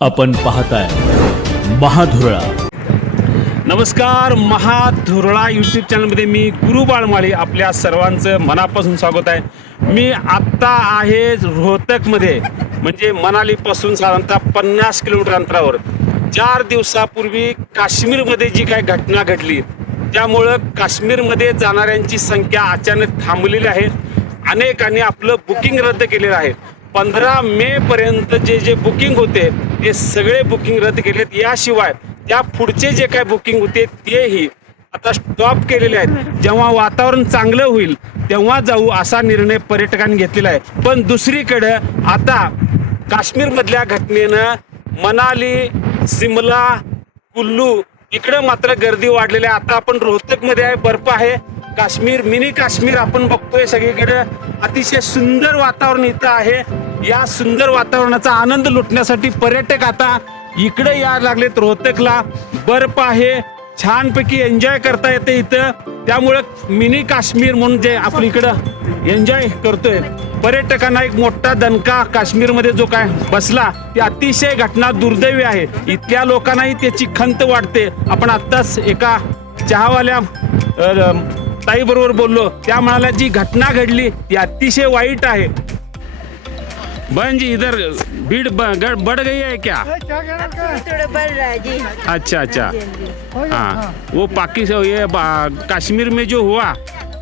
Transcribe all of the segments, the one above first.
आपण पाहताय महाधुरळा. नमस्कार महाधुरळा यूट्यूब चॅनलमध्ये मी गुरु बाळमाळी आपल्या सर्वांचं मनापासून स्वागत आहे. मी आत्ता आहे रोहतकमध्ये म्हणजे मनालीपासून साधारणतः पन्नास किलोमीटर अंतरावर. चार दिवसापूर्वी काश्मीरमध्ये जी काय घटना घडली त्यामुळं काश्मीरमध्ये जाणाऱ्यांची संख्या अचानक थांबलेली आहे. अनेकांनी आपलं बुकिंग रद्द केलेलं आहे. पंधरा मे पर्यंत जे जे बुकिंग होते ते सगळे बुकिंग रद्द केलेत. याशिवाय त्या पुढचे जे काय बुकिंग होते तेही आता स्टॉप केलेले आहेत. जेव्हा वातावरण चांगलं होईल तेव्हा जाऊ असा निर्णय पर्यटकांनी घेतलेला आहे. पण दुसरीकडं आता काश्मीरमधल्या घटनेनं मनाली सिमला कुल्लू इकडं मात्र गर्दी वाढलेली आहे. आता आपण रोहतकमध्ये आहे बर्फ आहे. काश्मीर मिनी काश्मीर आपण बघतोय सगळीकडे. अतिशय सुंदर वातावरण इथं आहे. या सुंदर वातावरणाचा आनंद लुटण्यासाठी पर्यटक आता इकडे यायला लागलेत. रोहतकला बर्फ आहे. छानपैकी एन्जॉय करता येते इथं. त्यामुळं मिनी काश्मीर म्हणून जे आपण इकडं एन्जॉय करतोय. पर्यटकांना एक मोठा दणका काश्मीरमध्ये जो काय बसला ती अतिशय घटना दुर्दैवी आहे. इथल्या लोकांनाही त्याची खंत वाटते. आपण आत्ताच एका चहावाल्या ताईबरोबर बोललो. त्या म्हणाल्या जी घटना घडली ती अतिशय वाईट आहे. बहन जी इधर भीड़ बढ़ गई है क्या? थोड़ा बढ़ रहा है जी। अच्छा अच्छा। हाँ हाँ हाँ वो पाकिस्तान ये कश्मीर में जो हुआ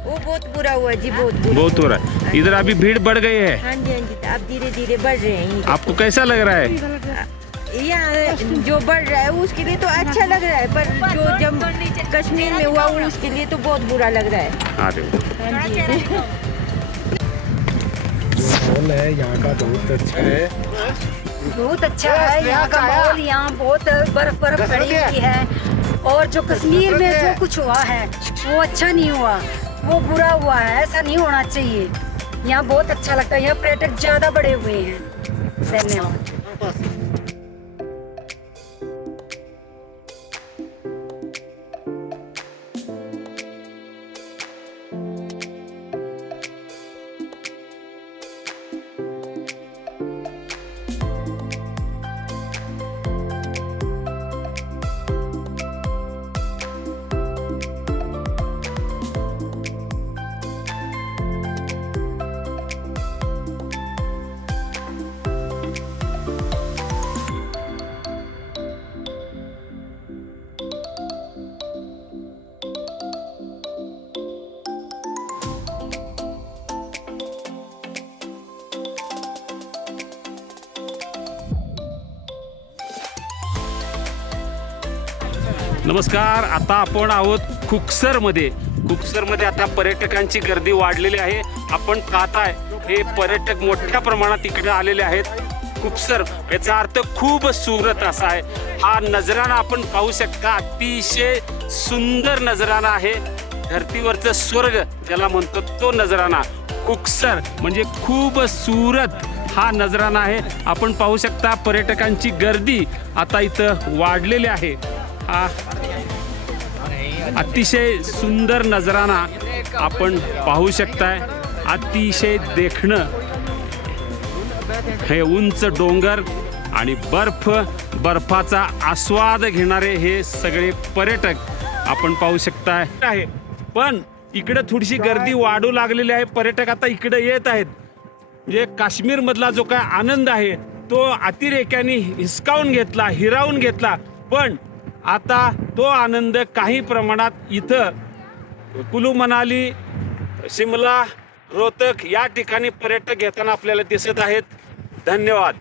वो बहुत बुरा हुआ जी बहुत बुरा। बहुत हो रहा है इधर अभी भीड़ बढ़ गई है। हाँ जी हाँ जी आप धीरे धीरे बढ़ रहे हैं। आपको कैसा लग रहा है? यहाँ जो बढ़ रहा है उसके लिए तो अच्छा लग रहा है पर जो जब कश्मीर में हुआ उसके लिए तो बहुत बुरा लग रहा है। हाँ माहौल है यहाँ का बहुत अच्छा है। बहुत अच्छा है यहाँ का माहौल यहाँ बहुत बर्फ़ बर्फ़ पड़ी हुई है। और जो कश्मीर में जो कुछ हुआ है वो अच्छा नहीं हुआ। वो बुरा हुआ है ऐसा नहीं होना चाहिए। यहाँ बहुत अच्छा लगता है यहाँ पर्यटक ज़्यादा बड़े हुए हैं। धन्यवाद। नमस्कार आता आपण आहोत खुकसरमध्ये. खुकसरमध्ये आता पर्यटकांची गर्दी वाढलेली आहे. आपण पाहताय हे पर्यटक मोठ्या प्रमाणात इकडे आलेले आहेत. खुपसर याचा अर्थ खूप सुरत असा आहे. हा नजराणा आपण पाहू शकता अतिशय सुंदर नजराणा आहे. धर्तीवरचं स्वर्ग ज्याला म्हणतो तो नजराणा. कुकसर म्हणजे खूप सुरत हा नजराणा आहे. आपण पाहू शकता पर्यटकांची गर्दी आता इथं वाढलेली आहे. हा अतिशय सुंदर नजराना आपण पाहू शकताय. अतिशय देखणं. हे उंच डोंगर आणि बर्फ बर्फाचा आस्वाद घेणारे हे सगळे पर्यटक आपण पाहू शकताय. आहे. पण इकडे थोडीशी गर्दी वाढू लागलेली आहे. पर्यटक आता इकडे येत आहेत. म्हणजे काश्मीर मधला जो काय आनंद आहे तो अतिरेक्याने हिसकावून घेतला हिरावून घेतला. पण आता तो आनंद काही प्रमाणात इथं कुलू मनाली शिमला रोहतक या ठिकाणी पर्यटक येताना आपल्याला दिसत आहेत. धन्यवाद.